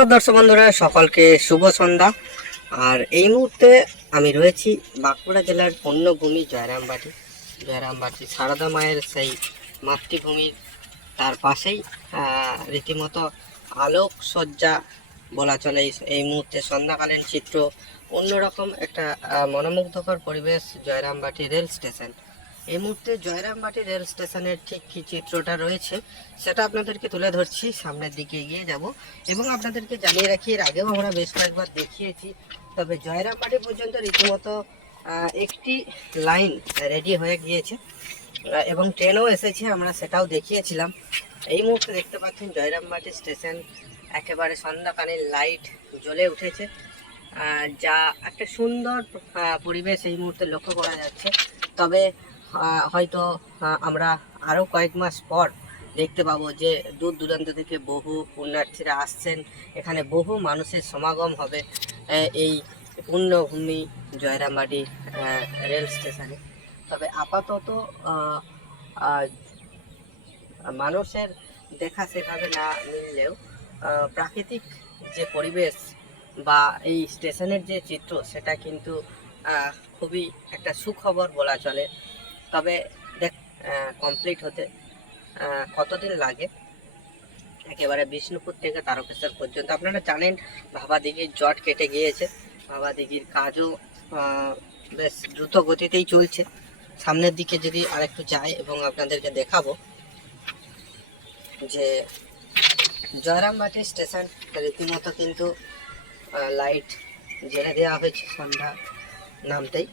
নমস্কার দর্শক বন্ধুরা, সকলকে শুভ সন্ধ্যা। আর এই মুহূর্তে আমি রয়েছি বাঁকুড়া জেলার পণ্যভূমি জয়রামবাটি। জয়রামবাটি সারদা মায়ের সেই মাতৃভূমির তার পাশেই রীতিমতো আলোক সজ্জা বলা চলে এই- এই মুহূর্তে সন্ধ্যাকালীন চিত্র। অন্যরকম একটা মনোমুগ্ধকর পরিবেশ জয়রামবাটি রেল স্টেশন। এই মুহূর্তে জয়রামবাটি রেল স্টেশনের ঠিক কী চিত্রটা রয়েছে, সেটা আপনাদেরকে তুলে ধরছি। সামনের দিকে এগিয়ে যাব। এবং আপনাদেরকে জানিয়ে রাখি, এর আগেও আমরা বেশ কয়েকবার দেখিয়েছি, তবে জয়রামবাটি পর্যন্ত রীতিমতো একটি লাইন রেডি হয়ে গিয়েছে এবং ট্রেনও এসেছে, আমরা সেটাও দেখিয়েছিলাম। এই মুহূর্তে দেখতে পাচ্ছেন জয়রামবাটি স্টেশন, একেবারে সন্ধ্যাকালীন লাইট জ্বলে উঠেছে যা একটা সুন্দর পরিবেশ এই মুহূর্তে লক্ষ্য করা যাচ্ছে। তবে হয়তো আমরা আরও কয়েক মাস পর দেখতে পাবো যে দূর দূরান্ত থেকে বহু পুণ্যার্থীরা আসছেন। এখানে বহু মানুষের সমাগম হবে এই পুণ্যভূমি জয়রামবাটি আহ, রেল স্টেশনে। তবে আপাতত মানুষের দেখা সেভাবে না মিললেও প্রাকৃতিক যে পরিবেশ বা এই স্টেশনের যে চিত্র সেটা কিন্তু খুবই একটা সুখবর বলা চলে। তবে দেখ কমপ্লিট হতে কতদিন লাগে? একেবারে বিষ্ণুপুর থেকে তারকেশ্বর পর্যন্ত। আপনারা জানেন ভাবা দিঘির জট কেটে গিয়েছে। ভাবা দিঘির কাজও বেশ দ্রুত গতিতেই চলছে। সামনের দিকে যদি আরেকটু যাই এবং আপনাদেরকে দেখাবো যে জয়রামবাটি স্টেশন, রীতিমতো কিন্তু লাইট জেলে দেওয়া হয়েছে সন্ধ্যা নামতেই।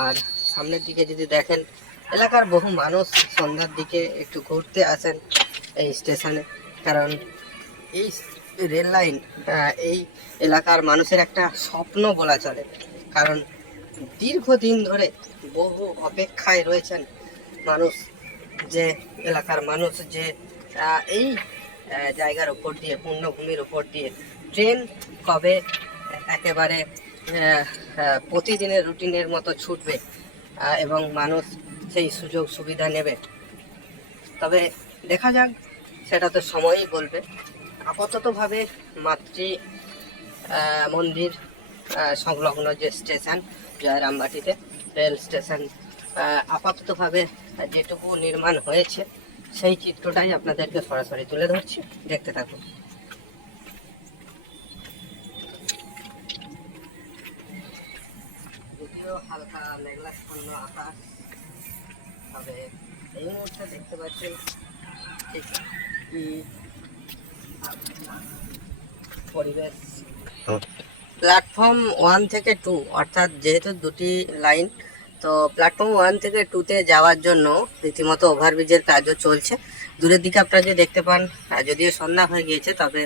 আর সামনের দিকে যদি দেখেন, এলাকার বহু মানুষ সন্ধ্যার দিকে একটু ঘুরতে আসেন এই স্টেশনে। কারণ এই রেল লাইন এই এলাকার মানুষের একটা স্বপ্ন বলা চলে। কারণ দীর্ঘদিন ধরে বহু অপেক্ষায় রয়েছেন মানুষ, যে এলাকার মানুষ যে এই জায়গার উপর দিয়ে পূর্ণভূমির উপর দিয়ে ট্রেন কবে একেবারে প্রতিদিনের রুটিনের মতো ছুটবে এবং মানুষ সেই সুযোগ সুবিধা নেবে। তবে দেখা যাক, সেটা তো সময়ই বলবে। আপাততভাবে মাতৃ মন্দির সংলগ্ন যে স্টেশন, জয়রামবাটিতে, রেল স্টেশন আপাততভাবে যেটুকু নির্মাণ হয়েছে, সেই চিত্রটাই আপনাদেরকে সরাসরি তুলে ধরছি। দেখতে থাকুন। যদিও হালকা মেঘলাচ্ছন্ন আকাশ তবে এই মুহূর্তে দেখতে পাচ্ছেন ঠিক কি পরিবেশ। প্ল্যাটফর্ম ওয়ান থেকে টু অর্থাৎ যেহেতু দুটি লাইন তো প্ল্যাটফর্ম ওয়ান থেকে টুতে যাওয়ার জন্য রীতিমতো ওভারব্রিজের কাজও চলছে। দূরের দিকে আপনারা যদি দেখতে পান যদিও সন্ধ্যা হয়ে গিয়েছে তবে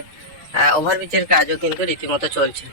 ওভারব্রিজের কাজও কিন্তু রীতিমতো চলছে।